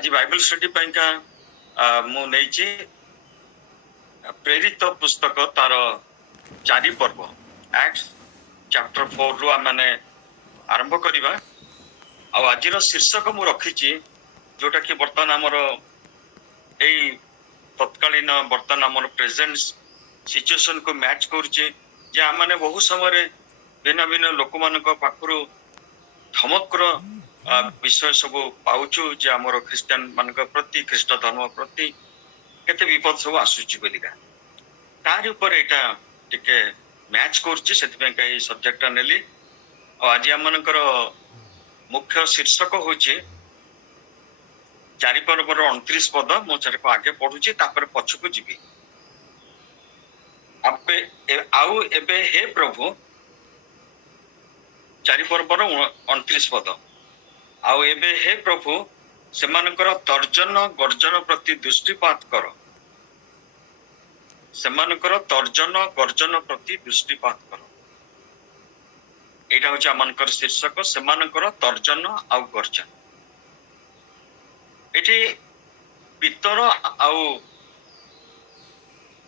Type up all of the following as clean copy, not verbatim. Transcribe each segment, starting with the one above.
आज Bible study Paika मु नेछि प्रेरित पुस्तक तार 4 पर्व एक्ट्स चैप्टर 4 रु माने आरंभ करिबा। आ आजिर शीर्षक मु रखिछि जोटा कि वर्तमान हमर एई तत्कालीन वर्तमान हमर प्रेजेंट सिचुएशन को मैच करछि जे आ माने बहु समय भिन्न भिन्न लोक मानक पाखरु धमकर विषय सब पाउछु जे हमर क्रिश्चियन मानक प्रति ख्रीष्ट धर्म प्रति केते विपद सब आसुछि बोलिका तार ऊपर एटा टिके मैच करछि सेति पे सब्जेक्ट नेली। आज हम मानकर मुख्य शीर्षक होछि 4 पर्वर 29 पद मो चार को आगे पढुछि तापर पछकु जिबी। आउ एबे हे प्रभु 4 पर्वर 29 पद आउ एबे हे प्रभु सेमानकर तर्जन गर्जन प्रति दृष्टिपात कर, सेमानकर तर्जन गर्जन प्रति दृष्टिपात कर। एटा होछि आमानकर शीर्षक सेमानकर तर्जन आउ गर्जन। एठी पितर आउ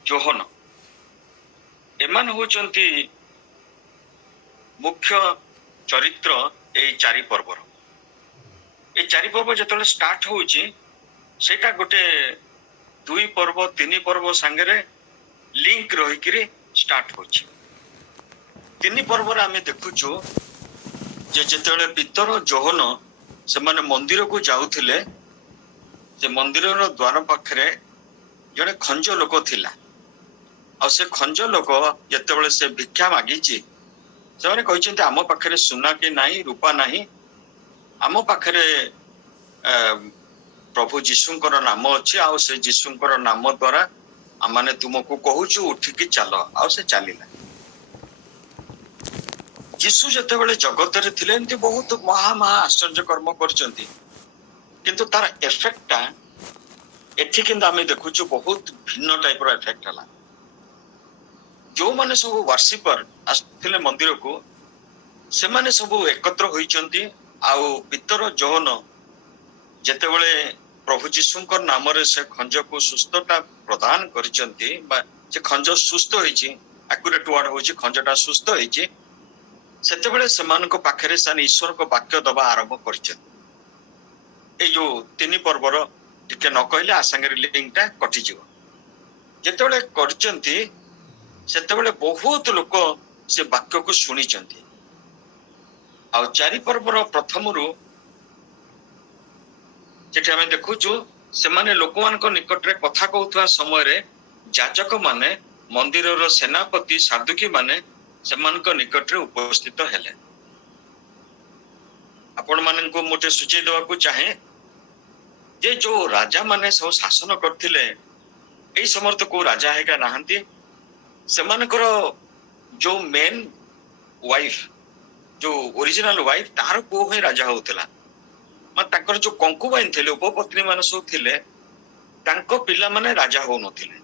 जोहन एमान होचंती मुख्य चरित्र ए 4 पर्वर। ए 4 पर्व जतले स्टार्ट होउची सेटा गोटे 2 पर्व 3 पर्व संगे लिंक रही किरी स्टार्ट होची। 3 पर्व रे आमे देखुछु जे जतले पितर जोहन से माने मंदिर को जाउथिले जे मंदिर रो द्वार पाखरे जने खंज लोक थिला। आ से खंज लोक जतले से भिक्षा मागीची से माने कहिसेंती आम पाखरे सुना के नाही रूपा नाही, आम पाखरे प्रभु जीशुंकर नाम अच्छे आ से जीशुंकर नाम द्वारा आमाने तुमको कहूछु उठिकी चल आ से चलिला। जीशु जते बेले जगत रे थिले एंती बहुत महा महा आश्चर्य कर्म करचंती किंतु तार इफेक्टटा एठी किंतु आमे देखुछु बहुत भिन्न टाइप रो इफेक्ट हला। जो माने सब वर्शिपर आथिले मंदिर को से माने सब एकत्र होइचंती आउ पितर जोहन जेते बेले प्रभु जीशुंकर नाम रे से खंज को सुस्थता प्रदान करिसंती बा जे खंज सुस्थ होइची एक्यूरेट वर्ड होची खंजटा सुस्थ होइची सेते बेले समान को पाखरे सान ईश्वर को वाक्य दबा आरंभ करिसंती। ए जो 3 पर्वर टिके न कहले आ संगे लिंकटा कटि जिवो। जेते बेले करचंती सेते बेले बहुत लोक से वाक्य को सुनिचंती। आ 4 पर्वर प्रथम रु जेठी हमें देखुछु से माने लोकमान को निकट रे कथा कहउथवा समय रे जाजक माने मंदिर रो सेनापति साधुकी माने समान को निकट रे उपस्थित हेले। आपण माने को मोटे सूची देवा को चाहे जे जो राजा माने सब शासन करथिले एई समर्थ को राजा है का नाहंती से मानकर जो मेन वाइफ जो ओरिजिनल वाइफ तार को है राजा होतला। मा ताकर जो कंकुबाइन थिले उपपत्नी माने सब थिले तांको पिला माने राजा हो नथिले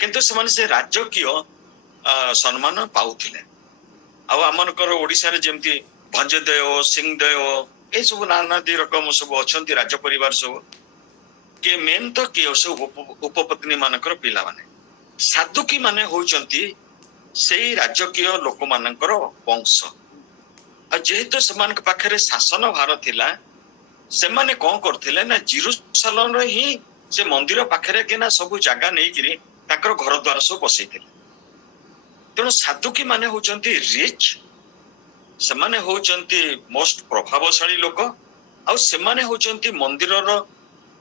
किंतु से माने से राजकीय सम्मान पाउथिले। आ हमनकर ओडिसा रे जेमती भंजदेव सिंहदेव ए सब नाना दी रकम सब अछंती राज परिवार सब के मेन तो के सब उपपत्नी मानकर पिला माने साधुकी माने होचंती सेही राजकीय लोक मानकर वंश। आ जेहेतु समान के पाखरे शासन भार थिला से माने कोन करथिले ना जेरूशलेम रे ही से मंदिर पाखरे के ना सब जगह नै किरी ताकर घर द्वार सब बसैथिले। तेणु साधुकी माने होचंती रिच से माने होचंती मोस्ट प्रभावशाली लोक आ से माने होचंती मंदिर रो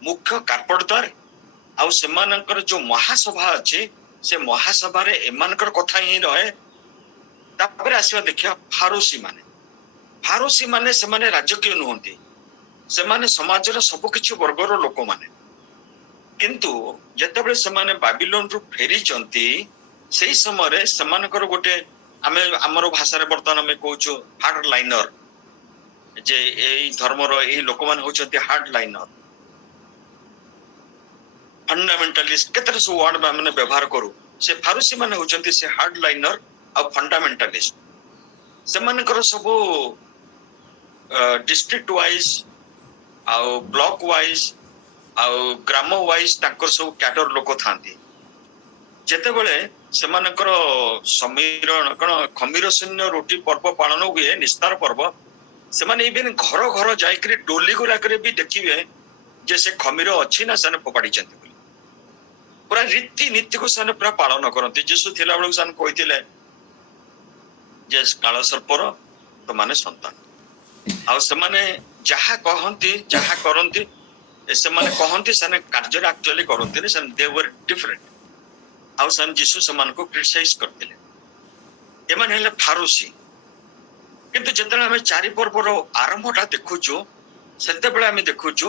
मुख्य कारपटदार आ से मानकर जो महासभा अछि से महासभा रे एमानकर कथा ही रहे। तापर आसीबा देखिया फारोसी माने से माने राजकीय नहंती से माने समाज रे सब किछि वर्ग रो लोक माने किंतु जते बेले से माने बाबिलोन रु फेरी चंती सेही समय रे से मानकर गोटे आमे हमर भाषा रे वर्तमान में कहूछु हार्ड लाइनर जे एई धर्म रो एई लोक मान होचंती हार्ड लाइनर फंडामेंटलिस्ट केतरे सो वर्ड माने व्यवहार करू से फारूसी माने होचंती से हार्ड लाइनर आ फंडामेंटलिस्ट से मानकर सब डिस्ट्रिक्ट वाइज आ ब्लॉक वाइज ଆଉ ଗ୍ରାମ ୱାଇଜ ତାଙ୍କର ସବୁ କ୍ୟାଡର ଲୋକ ଥାନ୍ତି। ଯେତେବେଳେ ସେମାନଙ୍କର ସମୀରଣ କଣ ଖମିର ଶୂନ୍ୟ ରୁଟି ପର୍ବ ପାଳନ ହୁଏ, ନିସ୍ତାର ପର୍ବ, ସେମାନେ ଇଭେନ ଘର ଘର ଯାଇକରି ଡୋଲି ଗୁଡାକରେ ବି ଦେଖିବେ ଯେ ସେ ଖମିର ଅଛି ନା ସେମାନେ ଫୋପାଡ଼ିଛନ୍ତି ବୋଲି। ପୁରା ରୀତିନୀତିକୁ ସେମାନେ ପୁରା ପାଳନ କରନ୍ତି। ଯୀଶୁ ଥିଲା ବେଳକୁ ସେମାନେ କହିଥିଲେ ଯେ କାଳ ସର୍ପର ତମାନେ ସନ୍ତାନ, ଆଉ ସେମାନେ ଯାହା କହନ୍ତି ଯାହା କରନ୍ତି ସେମାନେ କହନ୍ତି, ସେମାନେ କାର୍ଯ୍ୟରେ ଆକ୍ଚୁଆଲି କରନ୍ତିନି, ସେମାନେ ଦେ ୱର ଡିଫରେଣ୍ଟ। ଆଉ ସେମାନେ ଯୀଶୁ ସେମାନଙ୍କୁ କ୍ରିଟିସାଇଜ କରିଥିଲେ। ଏମାନେ ହେଲେ ଫାରୁସି। କିନ୍ତୁ ଯେତେବେଳେ ଆମେ ଚାରି ପର୍ବର ଆରମ୍ଭଟା ଦେଖୁଛୁ, ସେତେବେଳେ ଆମେ ଦେଖୁଛୁ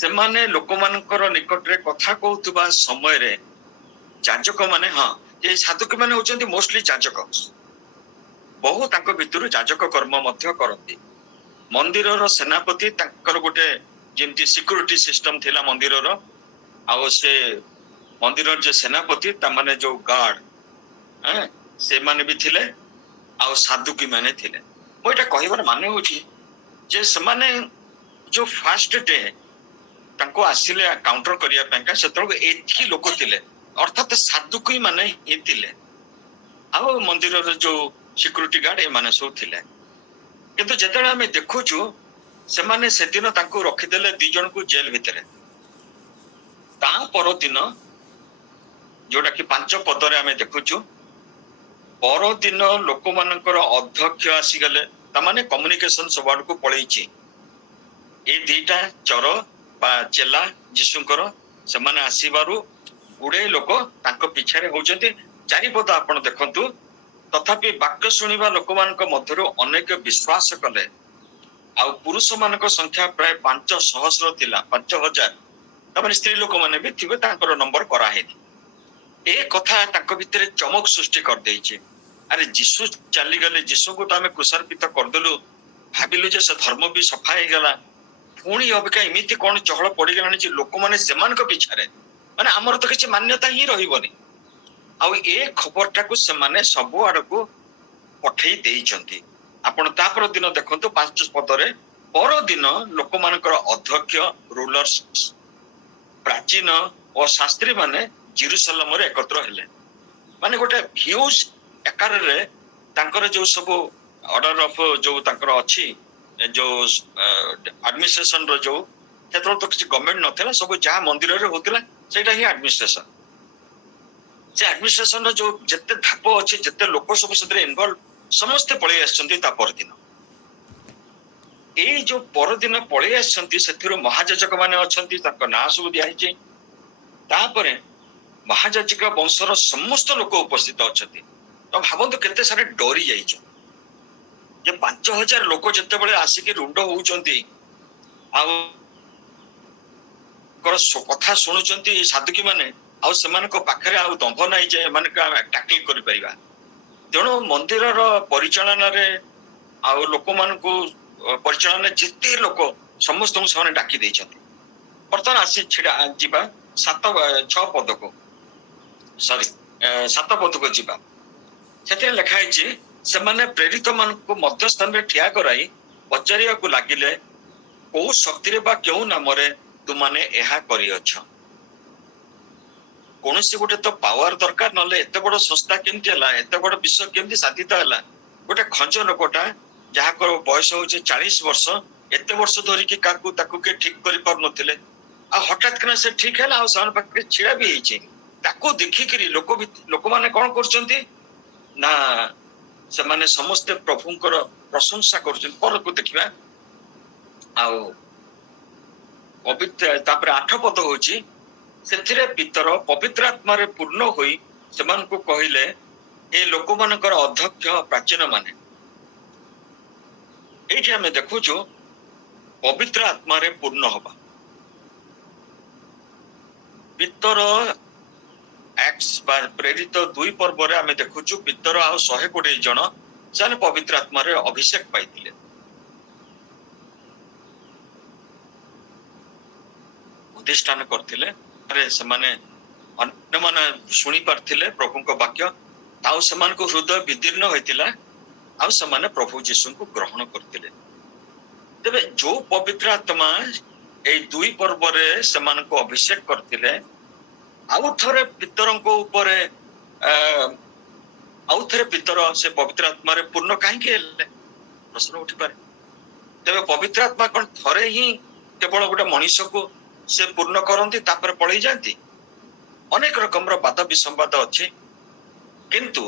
ସେମାନେ ଲୋକମାନଙ୍କର ନିକଟରେ କଥା କହୁଥିବା ସମୟରେ ଯାଜକ ମାନେ, ହଁ ଏ ସାଧୁକ ମାନେ ହଉଛନ୍ତି ମୋଷ୍ଟଲି ଯାଜକ, ବହୁ ତାଙ୍କ ଭିତରୁ ଯାଜକ କର୍ମ ମଧ୍ୟ କରନ୍ତି। ମନ୍ଦିରର ସେନାପତି ତାଙ୍କର ଗୋଟେ ଯେମିତି ସିକ୍ୟୁରିଟି ସିଷ୍ଟମ ଥିଲା ମନ୍ଦିରର, ଆଉ ସେ ମନ୍ଦିରର ଯେ ସେନାପତି ତାମାନେ ଯୋଉ ଗାର୍ଡ ସେମାନେ ବି ଥିଲେ, ଆଉ ସାଧୁକୀ ମାନେ ଥିଲେ। ମୁଁ ଏଇଟା କହିବାର ମାନେ ହଉଛି ଯେ ସେମାନେ ଯୋଉ ଫାଷ୍ଟ ଡେ ତାଙ୍କୁ ଆସିଲେ କାଉଣ୍ଟର କରିବା ପାଇଁକା, ସେତେବେଳକୁ ଏତିକି ଲୋକ ଥିଲେ, ଅର୍ଥାତ ସାଧୁକୀ ମାନେ ହିଁ ଥିଲେ, ଆଉ ମନ୍ଦିରର ଯୋଉ ସିକ୍ୟୁରିଟି ଗାର୍ଡ ଏମାନେ ସବୁ ଥିଲେ। କିନ୍ତୁ ଯେତେବେଳେ ଆମେ ଦେଖୁଛୁ ସେମାନେ ସେଦିନ ତାଙ୍କୁ ରଖିଦେଲେ 2 ଜଣଙ୍କୁ ଜେଲ ଭିତରେ। ତା ପରଦିନ ଯୋଉଟା କି 5 ପଦରେ ଆମେ ଦେଖୁଛୁ, ପରଦିନ ଲୋକମାନଙ୍କର ଅଧ୍ୟକ୍ଷ ଆସିଗଲେ, ତାମାନେ କମ୍ୟୁନିକେସନ ସବୁଆଡକୁ ପଳେଇଛି। ଏଇ 2ଟା ଚର ବା ଚେଲା ଯୀଶୁଙ୍କର, ସେମାନେ ଆସିବାରୁ ଗୁଡେ ଲୋକ ତାଙ୍କ ପିଛାରେ ହଉଛନ୍ତି। 4 ପଦ ଆପଣ ଦେଖନ୍ତୁ, ତଥାପି ବାକ୍ୟ ଶୁଣିବା ଲୋକମାନଙ୍କ ମଧ୍ୟରୁ ଅନେକ ବିଶ୍ୱାସ କଲେ, ଆଉ ପୁରୁଷ ମାନଙ୍କ ସଂଖ୍ୟା ପ୍ରାୟ 5,000 ଥିଲା, 5,000। ତାମାନେ ସ୍ତ୍ରୀ ଲୋକମାନେ ବି ଥିବେ, ତାଙ୍କର ନମ୍ବର କରାହେଇନି। ଏ କଥା ତାଙ୍କ ଭିତରେ ଚମକ ସୃଷ୍ଟି କରିଦେଇଛି। ଆରେ ଯୀଶୁ ଚାଲିଗଲେ, ଯୀଶୁଙ୍କୁ ତ ଆମେ କୁଶାର୍ପିତ କରିଦେଲୁ, ଭାବିଲୁ ଯେ ସେ ଧର୍ମ ବି ସଫା ହେଇଗଲା, ପୁଣି ଅବିକା ଏମିତି କଣ ଚହଳ ପଡିଗଲାଣି ଯେ ଲୋକମାନେ ସେମାନଙ୍କ ପିଛାରେ, ମାନେ ଆମର ତ କିଛି ମାନ୍ୟତା ହିଁ ରହିବନି। ଆଉ ଏ ଖବରଟାକୁ ସେମାନେ ସବୁ ଆଡକୁ ପଠେଇ ଦେଇଛନ୍ତି। ଆପଣ ତା ପରଦିନ ଦେଖନ୍ତୁ 5 ପଦରେ, ପରଦିନ ଲୋକମାନଙ୍କର ଅଧ୍ୟକ୍ଷ, ରୁଲର୍ସ, ପ୍ରାଚୀନ ଓ ଶାସ୍ତ୍ରୀ ମାନେ ଜେରୁସାଲେମରେ ଏକତ୍ର ହେଲେ। ମାନେ ଗୋଟେ ହ୍ୟୁଜ ଆକାରରେ ତାଙ୍କର ଯୋଉ ସବୁ ଅର୍ଡର ଅଫ ଯୋଉ ତାଙ୍କର ଅଛି, ଯୋଉ ଆଡମିନିଷ୍ଟ୍ରେସନ ର ଯୋଉ, ସେତେବେଳେ ତ କିଛି ଗଭର୍ଣ୍ଣମେଣ୍ଟ ନଥିଲା, ସବୁ ଯାହା ମନ୍ଦିରରେ ହଉଥିଲା ସେଇଟା ହିଁ ଆଡମିନିଷ୍ଟ୍ରେସନ। ସେ ଆଡମିନିଷ୍ଟ୍ରେସନ ର ଯୋଉ ଯେତେ ଧାପ ଅଛି, ଯେତେ ଲୋକ ସବୁ ସେଥିରେ ଇନଭଲ୍ଭ, ସମସ୍ତେ ପଳେଇ ଆସିଛନ୍ତି ତା ପରଦିନ। ଏଇ ଯୋଉ ପରଦିନ ପଳେଇ ଆସିଛନ୍ତି, ସେଥିରୁ ମହାଯାଜକ ମାନେ ଅଛନ୍ତି, ତାଙ୍କ ନାଁ ସବୁ ଦିଆହେଇଛି। ତାପରେ ମହାଯାଜକ ବଂଶର ସମସ୍ତ ଲୋକ ଉପସ୍ଥିତ ଅଛନ୍ତି। ତ ଭାବନ୍ତୁ କେତେ ସାରା ଡରି ଯାଇଛୁ ଯେ 5,000 ଲୋକ ଯେତେବେଳେ ଆସିକି ରୁଣ୍ଡ ହଉଛନ୍ତି, ଆଉ କଥା ଶୁଣୁଛନ୍ତି ସାଧୁକୀ ମାନେ, ଆଉ ସେମାନଙ୍କ ପାଖରେ ଆଉ ଦମ୍ଭ ନାହିଁ ଯେ ଏମାନଙ୍କୁ ଆମେ ଟ୍ୟାକଲ କରିପାରିବା। ତେଣୁ ମନ୍ଦିରର ପରିଚାଳନାରେ ଆଉ ଲୋକମାନଙ୍କୁ ପରିଚାଳନା ଯେତେ ଲୋକ ସମସ୍ତଙ୍କୁ ସେମାନେ ଡାକି ଦେଇଛନ୍ତି। ବର୍ତ୍ତମାନ ଆସି ଛିଡା ଯିବା 6 ପଦକୁ, 7 ପଦକୁ ଯିବା। ସେଥିରେ ଲେଖା ହେଇଛି, ସେମାନେ ପ୍ରେରିତ ମାନଙ୍କୁ ମଧ୍ୟସ୍ଥାନରେ ଠିଆ କରାଇ ପଚାରିବାକୁ ଲାଗିଲେ, କୋଉ ଶକ୍ତିରେ ବା କେଉଁ ନାମରେ ତୁମାନେ ଏହା କରିଅଛ? କୌଣସି ଗୋଟେ ତ ପାୱାର ଦରକାର, ନହେଲେ ଏତେ ବଡ ସଂସ୍ଥା କେମିତି ହେଲା, ଏତେ ବଡ ବିଷୟ କେମିତି ସାଧିତ ହେଲା? ଗୋଟେ ଖଞ୍ଜ ଲୋକଟା ଯାହାଙ୍କ ବୟସ ହଉଛି 40 ବର୍ଷ, ଏତେ ବର୍ଷ ଧରିକି ତାକୁ କିଏ ଠିକ କରିପାରୁନଥିଲେ, ଆଉ ହଠାତ୍ କିନା ସେ ଠିକ ହେଲା, ଆଉ ସେମାନଙ୍କ ପାଖରେ ଛିଡା ବି ହେଇଛି। ତାକୁ ଦେଖିକିରି ଲୋକମାନେ କଣ କରୁଛନ୍ତି ନା, ସେମାନେ ସମସ୍ତେ ପ୍ରଭୁଙ୍କର ପ୍ରଶଂସା କରୁଛନ୍ତି। ପରକୁ ଦେଖିବା। ଆଉ ତାପରେ 8 ପଦ ହଉଛି, ସେଥିରେ ପିତର ପବିତ୍ର ଆତ୍ମାରେ ପୂର୍ଣ୍ଣ ହୋଇ ସେମାନଙ୍କୁ କହିଲେ, ଏ ଲୋକମାନଙ୍କର ଅଧ୍ୟକ୍ଷ ପ୍ରାଚୀନ ମାନେ। ଏଇଠି ଆମେ ଦେଖୁଛୁ ପବିତ୍ର ଆତ୍ମାରେ ପୂର୍ଣ୍ଣ ହବା। ପିତର ଆକ୍ଟସ ବା ପ୍ରେରିତ 2 ପର୍ବରେ ଆମେ ଦେଖୁଛୁ ପିତର ଆଉ 120 ଜଣ ସେମାନେ ପବିତ୍ର ଆତ୍ମାରେ ଅଭିଷେକ ପାଇଥିଲେ। ଅଧିଷ୍ଠାନ କରିଥିଲେ, ସେମାନେ ଅନ୍ୟମାନେ ଶୁଣି ପାରିଥିଲେ ପ୍ରଭୁଙ୍କ ବାକ୍ୟ, ଆଉ ସେମାନଙ୍କ ହୃଦୟ ବିଦୀର୍ଣ୍ଣ ହୋଇଥିଲା, ଆଉ ସେମାନେ ପ୍ରଭୁ ଯୀଶୁଙ୍କୁ ଗ୍ରହଣ କରିଥିଲେ। ତେବେ ଯୋଉ ପବିତ୍ର ଆତ୍ମା ଏଇ ଦୁଇ ପର୍ବରେ ସେମାନଙ୍କୁ ଅଭିଷେକ କରିଥିଲେ। ଆଉ ଥରେ ପିତରଙ୍କ ଉପରେ ଆଉ ଥରେ ପିତର ସେ ପବିତ୍ର ଆତ୍ମାରେ ପୂର୍ଣ୍ଣ କାହିଁକି ହେଲେ ପ୍ରଶ୍ନ ଉଠିପାରେ। ତେବେ ପବିତ୍ର ଆତ୍ମା କଣ ଥରେ ହିଁ କେବଳ ଗୋଟେ ମଣିଷକୁ ସେ ପୂର୍ଣ୍ଣ କରନ୍ତି ତାପରେ ପଳେଇ ଯାଆନ୍ତି? ଅନେକ ରକମର ବାଦ ବିସମ୍ବାଦ ଅଛି, କିନ୍ତୁ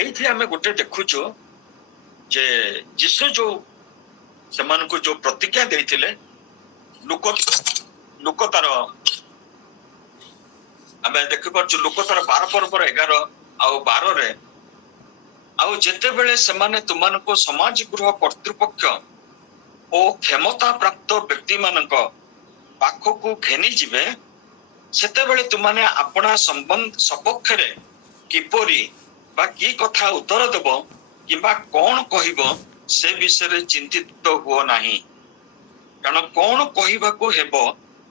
ଏଇଠି ଆମେ ଗୋଟେ ଦେଖୁଛୁ ଯେ ଯୀଶୁ ଯୋଉ ସେମାନଙ୍କୁ ଯୋଉ ପ୍ରତିଜ୍ଞା ଦେଇଥିଲେ, ଲୁକ ତାର ଆମେ ଦେଖିପାରୁଛୁ ଲୁକ ତାର 12 ପର୍ବର 11 ଆଉ 12ରେ, ଆଉ ଯେତେବେଳେ ସେମାନେ ତୁମମାନଙ୍କୁ ସମାଜ ଗୃହ କର୍ତ୍ତୃପକ୍ଷ ଓ କ୍ଷମତା ପ୍ରାପ୍ତ ବ୍ୟକ୍ତି ମାନଙ୍କ ପାଖକୁ ଘେନି ଯିବେ, ସେତେବେଳେ ତୁମାନେ ଆପଣା ସପକ୍ଷରେ କିପରି ବା କି କଥା ଉତ୍ତର ଦେବ କିମ୍ବା କଣ କହିବ ସେ ବିଷୟରେ ଚିନ୍ତିତ ହୁଅ ନାହିଁ, କାରଣ କଣ କହିବାକୁ ହେବ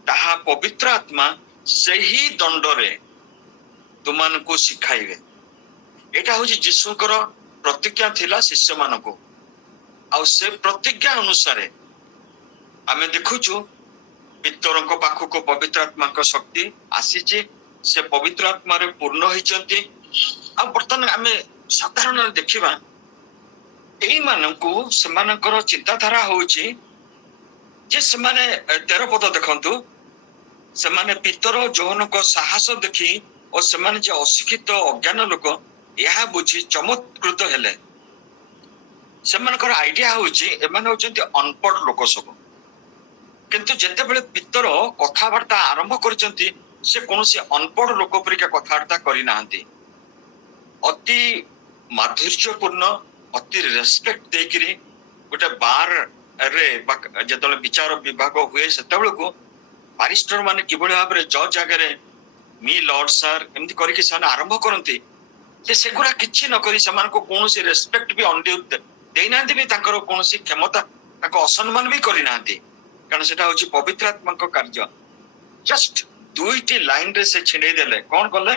ତାହା ପବିତ୍ର ଆତ୍ମା ସେହି ଦଣ୍ଡରେ ତୁମାନଙ୍କୁ ଶିଖାଇବେ। ଏଇଟା ହଉଛି ଯୀଶୁଙ୍କର ପ୍ରତିଜ୍ଞା ଥିଲା ଶିଷ୍ୟମାନଙ୍କୁ। ଆଉ ସେ ପ୍ରତିଜ୍ଞା ଅନୁସାରେ ଆମେ ଦେଖୁଛୁ ପିତରଙ୍କ ପାଖକୁ ପବିତ୍ର ଆତ୍ମାଙ୍କ ଶକ୍ତି ଆସିଛି, ସେ ପବିତ୍ର ଆତ୍ମାରେ ପୂର୍ଣ୍ଣ ହେଇଛନ୍ତି। ଆଉ ବର୍ତ୍ତମାନ ଆମେ ସାଧାରଣରେ ଦେଖିବା ଏଇମାନଙ୍କୁ ସେମାନଙ୍କର ଚିନ୍ତାଧାରା ହଉଛି ଯେ ସେମାନେ 13 ପଦ ଦେଖନ୍ତୁ, ସେମାନେ ପିତର ଯୋହନଙ୍କ ସାହସ ଦେଖି ଓ ସେମାନେ ଯେ ଅଶିକ୍ଷିତ ଅଜ୍ଞାନ ଲୋକ ଏହା ବୁଝି ଚମତ୍କୃତ ହେଲେ। ସେମାନଙ୍କର ଆଇଡିଆ ହଉଛି ଏମାନେ ହଉଛନ୍ତି ଅନପଢ ଲୋକ ସବୁ, କିନ୍ତୁ ଯେତେବେଳେ ପିତର କଥାବାର୍ତ୍ତା ଆରମ୍ଭ କରିଛନ୍ତି ସେ କୌଣସି ଅନପଢ ଲୋକ ପରିକା କଥାବାର୍ତ୍ତା କରିନାହାନ୍ତି। ଅତି ମାଧୁର୍ଯ୍ୟପୂର୍ଣ୍ଣ, ଅତି ରେସ୍ପେକ୍ଟ ଦେଇକିରି ଗୋଟେ ବାରରେ ଯେତେବେଳେ ବିଚାର ବିଭାଗ ହୁଏ ସେତେବେଳକୁ ବାରିଷ୍ଟର ମାନେ କିଭଳି ଭାବରେ ଜଜ୍ ଆଗରେ ମି ଲର୍ଡ ସାର୍ ଏମିତି କରିକି ସେମାନେ ଆରମ୍ଭ କରନ୍ତି, ଯେ ସେଗୁଡା କିଛି ନ କରି ସେମାନଙ୍କୁ କୌଣସି ରେସ୍ପେକ୍ଟ ବି ଅଣ୍ଡ୍ୟୁ ଦେଇନାହାନ୍ତି, ବି ତାଙ୍କର କୌଣସି କ୍ଷମତା ତାଙ୍କ ଅସମ୍ମାନ ବି କରିନାହାନ୍ତି, କାରଣ ସେଟା ହଉଛି ପବିତ୍ର ଆତ୍ମାଙ୍କ କାର୍ଯ୍ୟ। ଜଷ୍ଟ 2ଟି ଲାଇନରେ ସେ ଛିଣ୍ଡେଇ ଦେଲେ। କଣ କଲେ?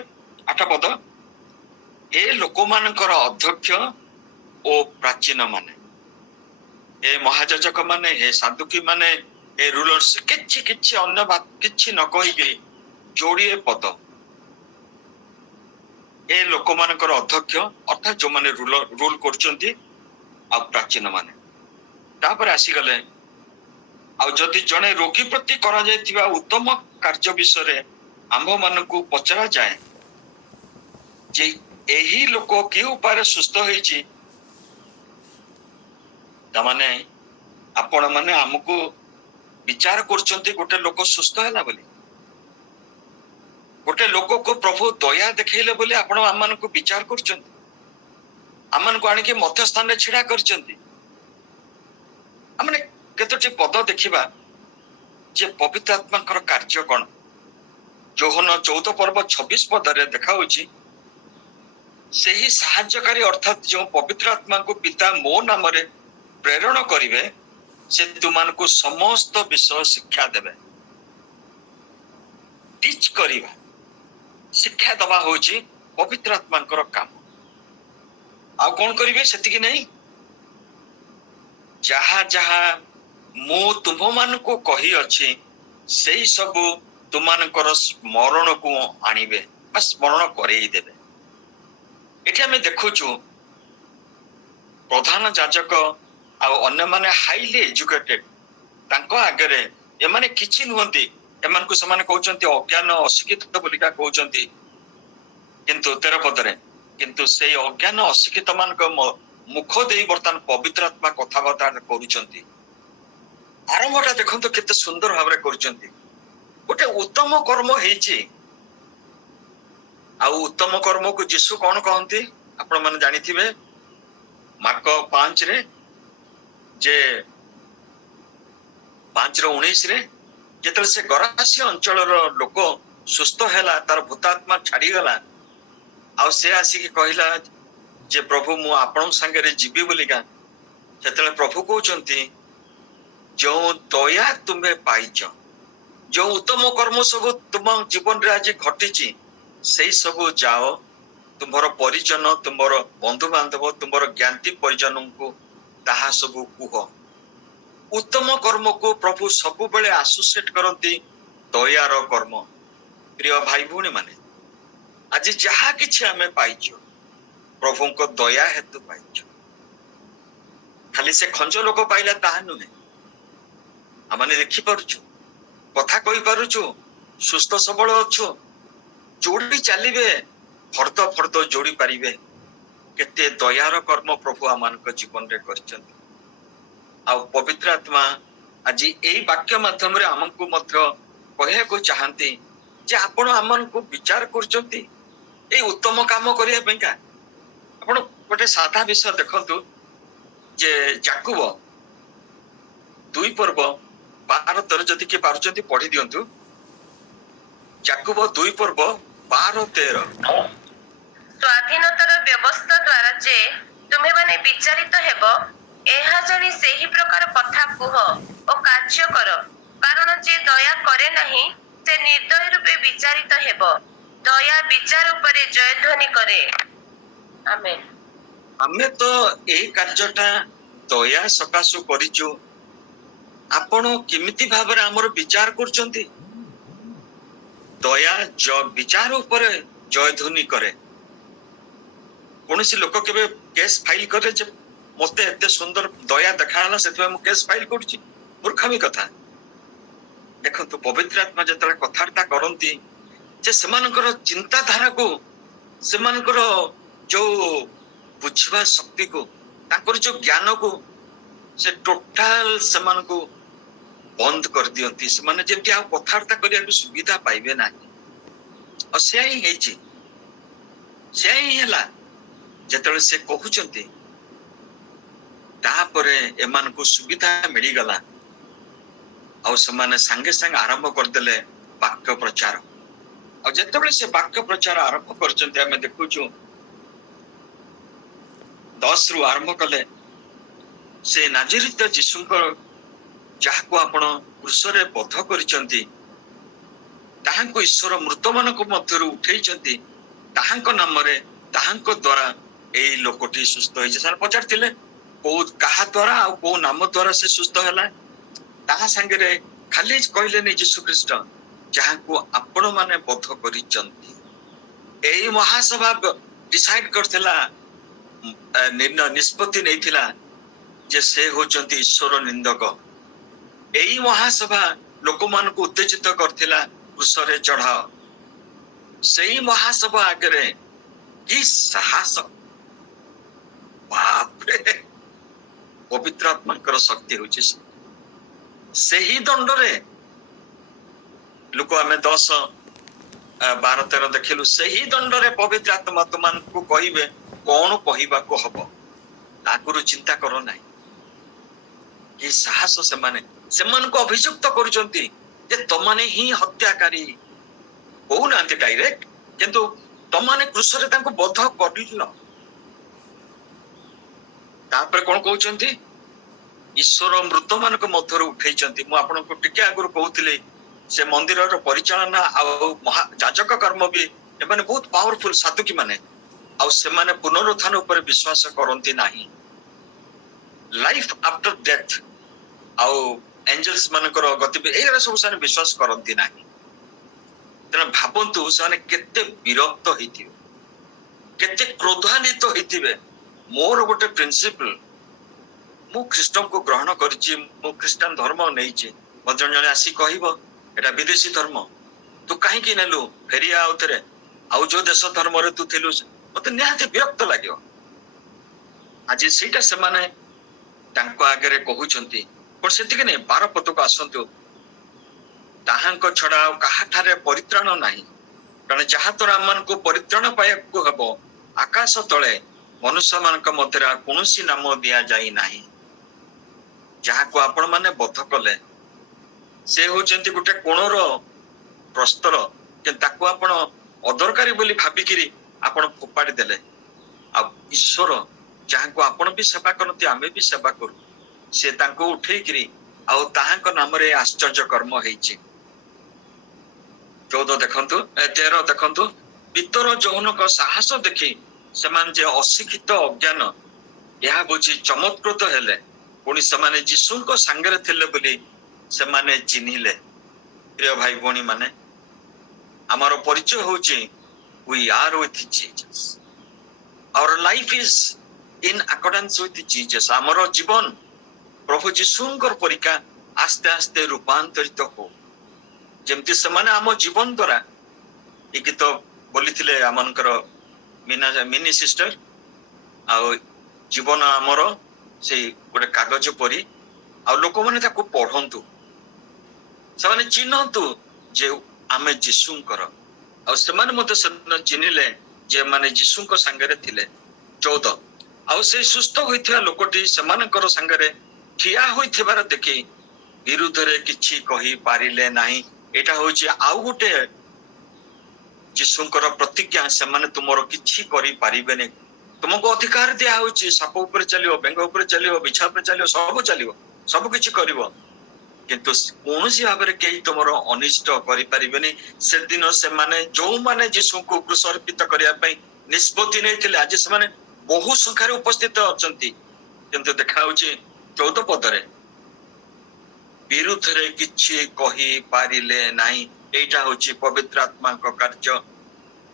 8 ପଦ, ଏ ଲୋକମାନଙ୍କର ଅଧ୍ୟକ୍ଷ ଓ ପ୍ରାଚୀନ ମାନେ, ଏ ମହାଯାଜକ ମାନେ, ଏ ସାଧୁକୀ ମାନେ, ଏ ରୁଲର୍ସ, କିଛି ଅନ୍ୟ କିଛି ନ କହିକି ଯୋଡିଏ ପଦ, ଏ ଲୋକମାନଙ୍କର ଅଧ୍ୟକ୍ଷ ଅର୍ଥାତ୍ ଯୋଉମାନେ ରୁଲ କରୁଛନ୍ତି, ଆଉ ପ୍ରାଚୀନ ମାନେ। ତାପରେ ଆସିଗଲେ, ଆଉ ଯଦି ଜଣେ ରୋଗୀ ପ୍ରତି କରାଯାଇଥିବା ଉତ୍ତମ କାର୍ଯ୍ୟ ବିଷୟରେ ଆମ୍ଭମାନଙ୍କୁ ପଚରା ଯାଏ ଯେ ଏହି ଲୋକ କି ଉପାୟରେ ସୁସ୍ଥ ହେଇଛି, ତାମାନେ ଆପଣ ମାନେ ଆମକୁ ବିଚାର କରୁଛନ୍ତି ଗୋଟେ ଲୋକ ସୁସ୍ଥ ହେଲା ବୋଲି, ଗୋଟେ ଲୋକକୁ ପ୍ରଭୁ ଦୟା ଦେଖେଇଲେ ବୋଲି ଆପଣ ଆମମାନଙ୍କୁ ବିଚାର କରୁଛନ୍ତି, ଆମମାନଙ୍କୁ ଆଣିକି ମଧ୍ୟସ୍ଥାନରେ ଛିଡା କରିଛନ୍ତି। ଆମେ କେତୋଟି ପଦ ଦେଖିବା ଯେ ପବିତ୍ର ଆତ୍ମାଙ୍କର କାର୍ଯ୍ୟ କଣ। ଯୋହନ 14 ପର୍ବ 26 ପଦରେ ଦେଖାଉଛି, ସେହି ସାହାଯ୍ୟକାରୀ ଅର୍ଥାତ୍ ଯେଉଁ ପବିତ୍ର ଆତ୍ମାଙ୍କୁ ପିତା ମୋ ନାମରେ ପ୍ରେରଣ କରିବେ ସେ ତୁମାନଙ୍କୁ ସମସ୍ତ ବିଷୟ ଶିକ୍ଷା ଦେବେ। ଟିଚ୍ କରିବା, ଶିକ୍ଷା ଦବା ହଉଛି ପବିତ୍ର ଆତ୍ମାଙ୍କର କାମ। ଆଉ କଣ କରିବେ? ସେତିକି ନାହିଁ, ଯାହା ଯାହା ମୁଁ ତୁମମାନଙ୍କୁ କହିଅଛି ସେଇ ସବୁ ତୁମମାନଙ୍କର ସ୍ମରଣକୁ ଆଣିବେ ବା ସ୍ମରଣ କରେଇ ଦେବେ। ଏଠି ଆମେ ଦେଖୁଛୁ ପ୍ରଧାନ ଯାଜକ ଆଉ ଅନ୍ୟମାନେ ହାଇଲି ଏଜୁକେଟେଡ, ତାଙ୍କ ଆଗରେ ଏମାନେ କିଛି ନୁହନ୍ତି, ଏମାନଙ୍କୁ ସେମାନେ କହୁଛନ୍ତି ଅଜ୍ଞାନ ଅଶିକ୍ଷିତ ବୋଲିକା କହୁଛନ୍ତି। କିନ୍ତୁ 13 ପଦରେ, କିନ୍ତୁ ସେଇ ଅଜ୍ଞାନ ଅଶିକ୍ଷିତ ମାନଙ୍କ ମୁଖ ଦେଇ ବର୍ତ୍ତମାନ ପବିତ୍ର ଆତ୍ମା କଥାବାର୍ତ୍ତା କରୁଛନ୍ତି। ଆରମ୍ଭଟା ଦେଖନ୍ତୁ କେତେ ସୁନ୍ଦର ଭାବରେ କରୁଛନ୍ତି। ଗୋଟେ ଉତ୍ତମ କର୍ମ ହେଇଛି, ଆଉ ଉତ୍ତମ କର୍ମକୁ ଯୀଶୁ କଣ କହନ୍ତି ଆପଣ ମାନେ ଜାଣିଥିବେ, ମାର୍କ 5ରେ ଯେ 5:19ରେ ଯେତେବେଳେ ସେ ଗରାସୀ ଅଞ୍ଚଳର ଲୋକ ସୁସ୍ଥ ହେଲା, ତାର ଭୂତାତ୍ମା ଛାଡିଗଲା, ଆଉ ସେ ଆସିକି କହିଲା ଯେ ପ୍ରଭୁ ମୁଁ ଆପଣଙ୍କ ସାଙ୍ଗରେ ଯିବି ବୋଲିକା, ସେତେବେଳେ ପ୍ରଭୁ କହୁଛନ୍ତି ଯୋଉ ଦୟା ତୁମେ ପାଇଛ, ଯୋଉ ଉତ୍ତମ କର୍ମ ସବୁ ତୁମ ଜୀବନରେ ଆଜି ଘଟିଛି, ସେଇ ସବୁ ଯାଅ ତୁମର ପରିଜନ, ତୁମର ବନ୍ଧୁବାନ୍ଧବ, ତୁମର ଜ୍ଞାତି ପରିଜନଙ୍କୁ ତାହା ସବୁ କୁହ। उत्तम कर्म को प्रभु सब बेले एसोसिएट करती दयार कर्म। प्रिय भाई भौणी माने आज जहा किछि आमे पाइछु प्रभु को दया हेतु पाइछु। खाली से खंज लोक पाइला ताहा नुहे, आमाने देखि पारुछु, कथा कहि पारुछु, सुस्थ सबल अछु, जोड़ी चलिबे फर्द फर्द जोड़ी पारिबे। केते दयार कर्म प्रभु आमानक जीवन रे करछन्ति। आ पवित्र आत्मा आज एई वाक्य माध्यम रे हमकु मध्य कहया को चाहंती जे आपण आमनकु विचार करछन्ति ए उत्तम काम करिया पेका। आपण गोटे साधा विषय देखंतु जे याकूब 2 पर्व 12-13 जदि के पारुचंती पढ़ी दियंतु। याकूब 2 पर्व 12-13। स्वाधीनतार व्यवस्था द्वारा जे तुम्हें माने विचारित हेबो एहा जणी सेही प्रकार कथा कुह ओ कार्य कर, कारण जे दया करे नहीं से निर्दय रूपे विचारित हेबो। दया विचार उपरे जयध्वनि करे। आमेन। आमे तो ए कार्यटा दया सकाशु करिचु। आपण केमिति भाबरे हमर विचार करचंती? दया जो विचार उपरे जयध्वनि करे। कोनसी लोक केबे केस फाइल करे जे मते एते सुंदर दया देखाला सेतबे मु केस फाइल करछि, मूर्खामी कथा। देखंतु पवित्र आत्मा जतले कथार्ता करंती जे सेमानकर चिंताधारा को, सेमानकर जो बुझवा शक्ति को, ताकर जो ज्ञान को से टोटल सेमान को बंद कर दियंती। सेमाने जेति आ कथार्ता करिया सुविधा पाइबे नाही। और से ही हेछि, से ही हला जेतले से कहउचंती तापरे एमान को सुविधा मिली गला। और सेमाने संगे संग आरंभ कर देले वाक्य प्रचार। और जेतबेले से वाक्य प्रचार आरंभ करचंती हमें देखुछु 10 रु आरंभ कले से नाजरीत यीशुंकर जाहाको आपण क्रूसरे बध करिसंती, ताहाको ईश्वर मृत मानक मध्यरु उठेइचंती, ताहाको नाम रे ताहाको द्वारा एई लोकटी सुस्थ होइजे। सार पचारथिले को काहा द्वारा आ को नाम द्वारा से सुस्थ हला। ताहा संगे रे खाली कहले नै यीशु ख्रीष्ट जाहाको आपण माने बध करिसंती। एई महासभा डिसाइड करथिला, निर्णय निष्पत्ति नैथिला जे से होचंती ईश्वर निंदक। एई महासभा लोक मान को उत्तेजित करथिला क्रूसरे चढ़ा। सेई महासभा आगरे की साहस, बाप रे! पवित्र आत्माकर शक्ति होची। सेही दंड रे लोक आमे 10 12 13 देखिलु। सेही दंड रे पवित्र आत्मा तुमान को कहिबे कौन कहिबा को हबो, ताकुरु चिंता करो नाही। ये साहस सेमान को अभियुक्त करूचंती जे तमाने ही हत्याकारी कहू नांती डायरेक्ट, किंतु तमाने क्रूसरे तांको बध करिलो। तापर कोन कहउचंती ईश्वर मृत मानक मध्यरु उठेइचंती। मु आपनको टिके आगुरु कहउथिले से मंदिरर परिचालना आ याजक कर्म भी एमाने बहुत पावरफुल साधुकी माने आ सेमाने पुनरुत्थान ऊपर विश्वास करंती नाही। लाइफ आफ्टर डेथ आ एंजल्स मानकर गतिविधि एरा सब साने विश्वास करंती नाही। तेना भाबंतु साने केते विरक्त होइथिबे, केते क्रोधान्वित होइथिबे। मोर गोटे प्रिंसिपल, मु ख्रीष्टन को ग्रहण करछि, मु ख्रीष्टान धर्म नैछि। मजन जने आसी कहिबो एटा विदेशी धर्म, तू काहे कि नेलु फेरिया आउतरे आउ जो देश धर्म रे तू थिलु, मते निहाते विरक्त लाग्यो। आज सेटा सेमाने तांको आगरे कहउचंती, पर सेतिके नै 12 पद को आसंतु। ताहांको छडा काहाठारे परित्राण नाही, कारण जहा तोरा मन को परित्राण पाए को हबो आकाश तळे मनुष्य मानक मध्यरा कोनोसी नाम दिया जाई नाही। जहा को आपण माने बध कले से होचंती गुटे कोणर प्रस्तर, कि ताको आपण अदरकारी बोली भाबिकिरी आपण फोपाडी देले। आ ईश्वर जहा को आपण भी सेवा करती, आमे भी सेवा करू, से तांको उठेइकिरी आ ताहांको नाम रे आश्चर्य कर्म हेइची। 14 देखंतु 13 देखंतु। पितर जौनक साहस देखि सेमान जे अशिक्षित अज्ञान यह बुझी चमत्कृत हेले, पुणी से जीशु सांगे थिले बोली से चिन्हिले। प्रिय भाई भौणी माने आमर परिचय होची we are with Jesus. Our life is in accordance with Jesus. आमर जीवन प्रभु जीशुंकर परिका आस्ते आस्ते रूपांतरित हो जेमती से आम जीवन द्वारा ये गीत बोली थिले आमनकर मिनी सिस्टर आ जीवन आमर से गोटे कागज परी आ लोक मैंने पढ़ंतु से चिन्हतु जे आमे जीशुंकर आ से चिन्हिले जे माने जीशुंक संगे थिले 14 आ से सुस्थ होइथिया लोकटी सेमानकर संगे ठिया होइथिबार देखि विरुद्ध रे किछि कहि पारिले नाही। एटा होछि आउ गुटे जीशुंकर प्रतिज्ञा से तुमर किछि करि पारिबेनी। तुमको अधिकार दिया होछि साप ऊपर चलियो बेंग ऊपर चलियो बिछा ऊपर चलियो सब किछि करिवो किंतु कोनोसी भाबरे केही तुमर अनिष्ट करि पारिबेनी। से दिन से जो माने जीशु को क्रूस अर्पित करिया पई निष्पत्ति नैथिले आज से बहु संख्यार उपस्थित अछंती किंतु देखा होछि 14 पदरे विरुद्ध रे किछि कहि पारिले नाही। एटा होछि पवित्र आत्मा को कार्य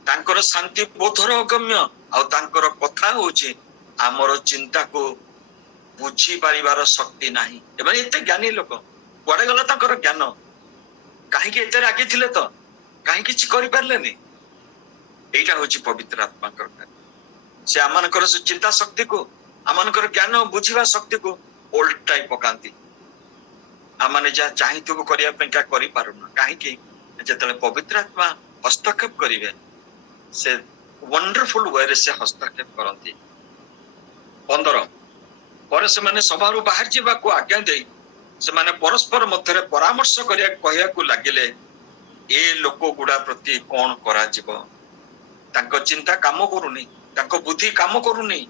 तांकर शांति बोधर अगम्य आ तांकर कथा होछि आमर चिंता को बुझी पारिबार शक्ति नाही। एबे एते ज्ञानी लोक कुआडे गला तांकर ज्ञान काहे के एते आगे थिले तो काहे किछि करि पारलेनी। एटा होछि पवित्र आत्मा को कार्य से आमानकर चिंता शक्ति को आमानकर ज्ञान बुझिबा शक्ति को उल्टाई पकांती आमाने जा चाहितु करिया पे का करि पारुना काहे कि जेतले पवित्र आत्मा हस्तक्षेप करिवे से वंडरफुल वे से हस्तक्षेप करती। 15 पर से माने सभारू बाहर जीवा को आज्ञा दे से माने परस्पर मध्य परामर्श करिया कहया को लागिले ए लोक गुडा प्रति कोन करा जीव तांको चिंता काम करूनी तांको बुद्धि काम करूनी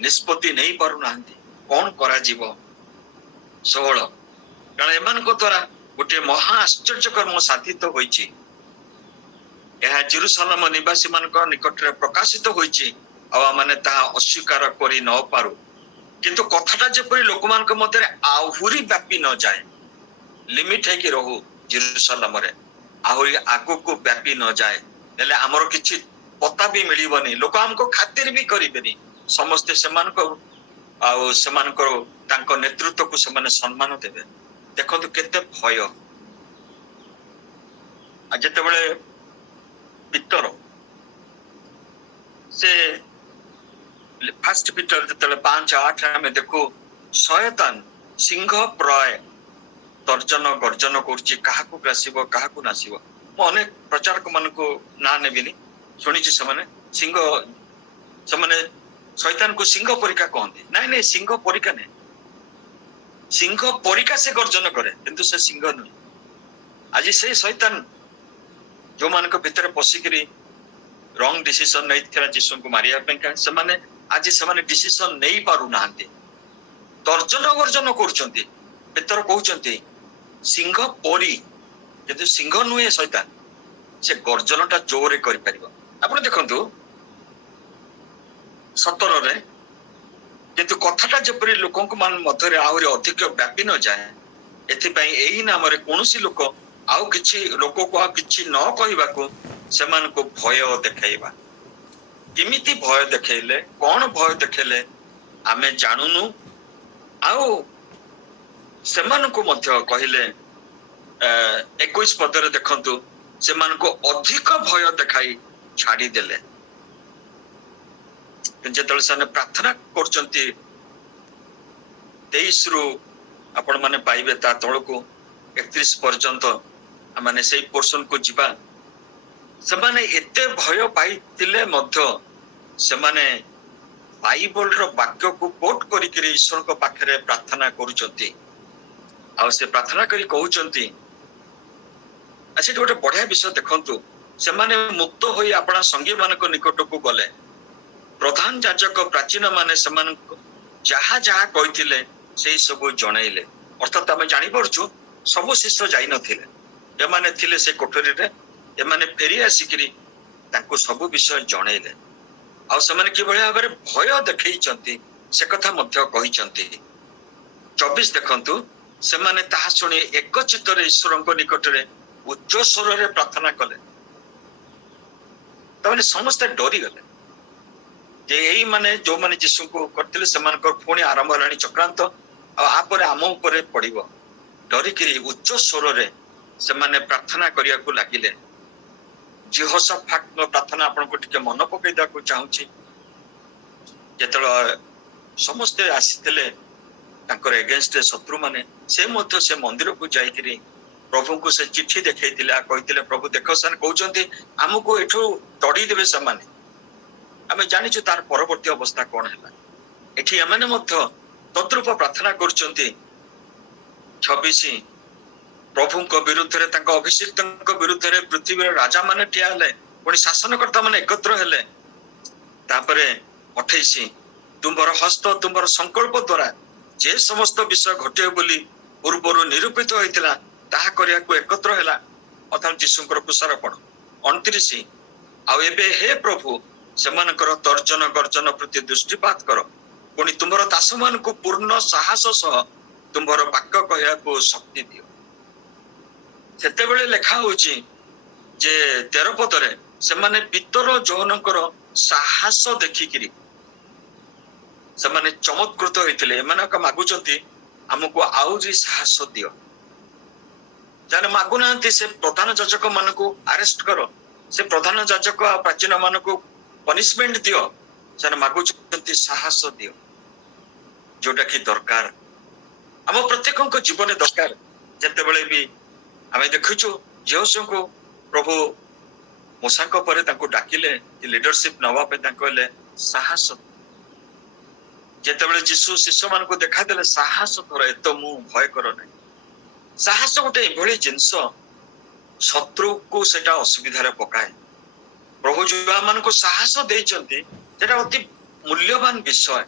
निष्पत्ति नहीं पारु नांती कोन करा जीव। 16 कारण एमान को द्वारा गोटे महा आश्चर्य कर्म साधित होईची यह जेरुसलेम निवासी मान निकट रे प्रकाशित होईची आ माने ता अस्वीकार करि न पारु किंतु कथाटा जेपरि लोक मान के मध्य आहुरी व्यापी न जाए लिमिट है कि रहू जेरुसलेम रे आहुरी आगो को व्यापी न जाए नेले हमर किछि पता भी मिलिबनी लोक हमको खातिर भी करिबेनी समस्त समान को आ समान को तांको नेतृत्व को समान सम्मान देबे। देखो तो केते भय आज जते बेले पितर से फर्स्ट पितर जते 5:8 में देखो शयतान सिंह प्राय तर्जन गर्जन करछि काहाकू ग्रासिबो काहाकू नासिबो। म अनेक प्रचारक मन को ना नेबिनी सुनिछि समाने शैतान को सिंह परिका कहते नहीं नहीं सिंह परिका नहीं सिंह परिका से गर्जन करे किंतु से सिंह नुह। आज से शैतान जो मान को भीतर पशिकरी रंग डिसीजन नहीं थिला जीसु को मारिया पेंका से माने आज से माने डिसीजन नहीं पारु नांती तर्जन गर्जन करचंती भीतर कहउचंती सिंह परी किंतु सिंह नुहे शैतान से गर्जनटा जोरे करि परिबो। आपण देखंतु 17 रे किंतु कथाटा जेपरि लोकक मान मध्य आहुरी अधिक व्यापी न जाए एथिपाई एही नाम रे कोनोसी लोक आउ किछि लोक को आ किछि न कहिबा को समान को भय देखाइबा किमिति भय देखेले कोन भय देखेले आमे जानुनु आउ समान को मध्य कहिले 21 पदरे देखंतु समान को अधिक भय देखाई छाड़ी देले जेतले सने प्रार्थना करचंती 23 रु आपण माने पाइबे ता तळ को 31 पर्यंत माने सेही पोर्शन को जिबा से माने एते भय पाइतिले मध्य से माने बाइबल रो वाक्य को कोट करी के ईश्वर को पाखरे प्रार्थना करूचंती आ से प्रार्थना करी कहउचंती अच्छा गोटे बढ़िया विषय देखंतु से माने मुक्त होई आपना संगी मानक निकट को गले प्रधान याजक प्राचीन माने समान जहा जहा कहिथिले सेही सब जणाइले अर्थात आमे जानि परछु सब शिष्य जाई नथिले एमाने थिले से कोठरी रे एमाने फेरी आसिकरी तांको सब विषय जणाइले आ समान कि भलिया भाबरे भय देखैचंती से कथा मध्य कहिचंती 24 ଦେଖନ୍ତୁ, ସେମାନେ ତାହା ଶୁଣି ଏକଚିତ୍ତରେ ଈଶ୍ୱରଙ୍କ ନିକଟରେ ଉଚ୍ଚ ସ୍ୱରରେ ପ୍ରାର୍ଥନା କଲେ। ତାମାନେ ସମସ୍ତେ ଡରିଗଲେ ଯେ ଏଇ ମାନେ ଯୋଉମାନେ ଯୀଶୁଙ୍କୁ କରିଥିଲେ ସେମାନଙ୍କର ପୁଣି ଆରମ୍ଭ ହେଲାଣି ଚକ୍ରାନ୍ତ, ଆଉ ଆପରେ ଆମ ଉପରେ ପଡିବ। ଡରିକିରି ଉଚ୍ଚ ସ୍ୱରରେ ସେମାନେ ପ୍ରାର୍ଥନା କରିବାକୁ ଲାଗିଲେ। ଯେହୋଶାଫାଟଙ୍କ ପ୍ରାର୍ଥନା ଆପଣଙ୍କୁ ଟିକେ ମନେ ପକେଇବାକୁ ଚାହୁଁଛି। ଯେତେବେଳେ ସମସ୍ତେ ଆସିଥିଲେ ତାଙ୍କର ଏଗେନ୍ଷ୍ଟରେ ଶତ୍ରୁମାନେ, ସେ ମଧ୍ୟ ସେ ମନ୍ଦିରକୁ ଯାଇକିରି ପ୍ରଭୁଙ୍କୁ ସେ ଚିଠି ଦେଖେଇଥିଲେ, କହିଥିଲେ ପ୍ରଭୁ ଦେଖ ସେମାନେ କହୁଛନ୍ତି ଆମକୁ ଏଠୁ ତଡିଦେବେ ସେମାନେ। ଆମେ ଜାଣିଛୁ ତାର ପରବର୍ତ୍ତୀ ଅବସ୍ଥା କଣ ହେଲା। ଏଠି ଏମାନେ ମଧ୍ୟ ତଦ୍ରୂପ ପ୍ରାର୍ଥନା କରୁଛନ୍ତି। 26 ପ୍ରଭୁଙ୍କ ବିରୁଦ୍ଧରେ, ତାଙ୍କ ଅଭିଷିକ୍ତଙ୍କ ବିରୁଦ୍ଧରେ ପୃଥିବୀର ରାଜା ମାନେ ଠିଆ ହେଲେ, ପୁଣି ଶାସନକର୍ତ୍ତା ମାନେ ଏକତ୍ର ହେଲେ। ତାପରେ 28 ତୁମ୍ଭର ହସ୍ତ ତୁମ୍ଭର ସଂକଳ୍ପ ଦ୍ୱାରା ଯେ ସମସ୍ତ ବିଷୟ ଘଟିବ ବୋଲି ପୂର୍ବରୁ ନିରୂପିତ ହୋଇଥିଲା ତାହା କରିବାକୁ ଏକତ୍ର ହେଲା, ଅର୍ଥାତ୍ ଯୀଶୁଙ୍କର କୁଶାରୋପଣ। 29 ଆଉ ଏବେ ହେ ପ୍ରଭୁ ସେମାନଙ୍କର ତର୍ଜନ ଗର୍ଜନ ପ୍ରତି ଦୃଷ୍ଟିପାତ କର, ପୁଣି ତୁମର ଦାସମାନଙ୍କୁ ପୂର୍ଣ୍ଣ ସାହସ ସହ ତୁମ୍ଭର ବାକ୍ୟ କହିବାକୁ ଶକ୍ତି ଦିଅ। ସେତେବେଳେ ଲେଖା ହଉଛି ଯେ 13 ପଦରେ ସେମାନେ ପିତର ଯୋହନଙ୍କର ସାହସ ଦେଖିକିରି ସେମାନେ ଚମତ୍କୃତ ହୋଇଥିଲେ। ଏମାନଙ୍କ ମାଗୁଛନ୍ତି ଆମକୁ ଆହୁରି ସାହସ ଦିଅ। ଯାହାର ମାଗୁନାହାନ୍ତି ସେ ପ୍ରଧାନ ଯାଜକ ମାନଙ୍କୁ ଆରେଷ୍ଟ କର, ସେ ପ୍ରଧାନ ଯାଜକ ଆଉ ପ୍ରାଚୀନ ମାନଙ୍କୁ ପନିଶମେଣ୍ଟ ଦିଅ। ସେମାନେ ମାଗୁଛନ୍ତି ସାହସ ଦିଅ, ଯୋଉଟା କି ଦରକାର ଆମ ପ୍ରତ୍ୟେକଙ୍କ ଜୀବନରେ ଦରକାର। ଯେତେବେଳେ ବି ଆମେ ଦେଖୁଛୁ ଯୀଶୁଙ୍କୁ ପ୍ରଭୁ ମୂଷାଙ୍କ ପରେ ତାଙ୍କୁ ଡାକିଲେ ଲିଡରସିପ ନବା ପାଇଁ, ତାଙ୍କୁ କହିଲେ ସାହସ। ଯେତେବେଳେ ଯୀଶୁ ଶିଷ୍ୟମାନଙ୍କୁ ଦେଖାଦେଲେ ସାହସ କର, ଏତ ମୁଁ ଭୟ କର ନାହିଁ। ସାହସ ଗୋଟେ ଏଭଳି ଜିନିଷ ଶତ୍ରୁକୁ ସେଟା ଅସୁବିଧାରେ ପକାଏ। ପ୍ରଭୁ ଯୋଉମାନଙ୍କୁ ସାହସ ଦେଇଛନ୍ତି ସେଟା ଅତି ମୂଲ୍ୟବାନ ବିଷୟ।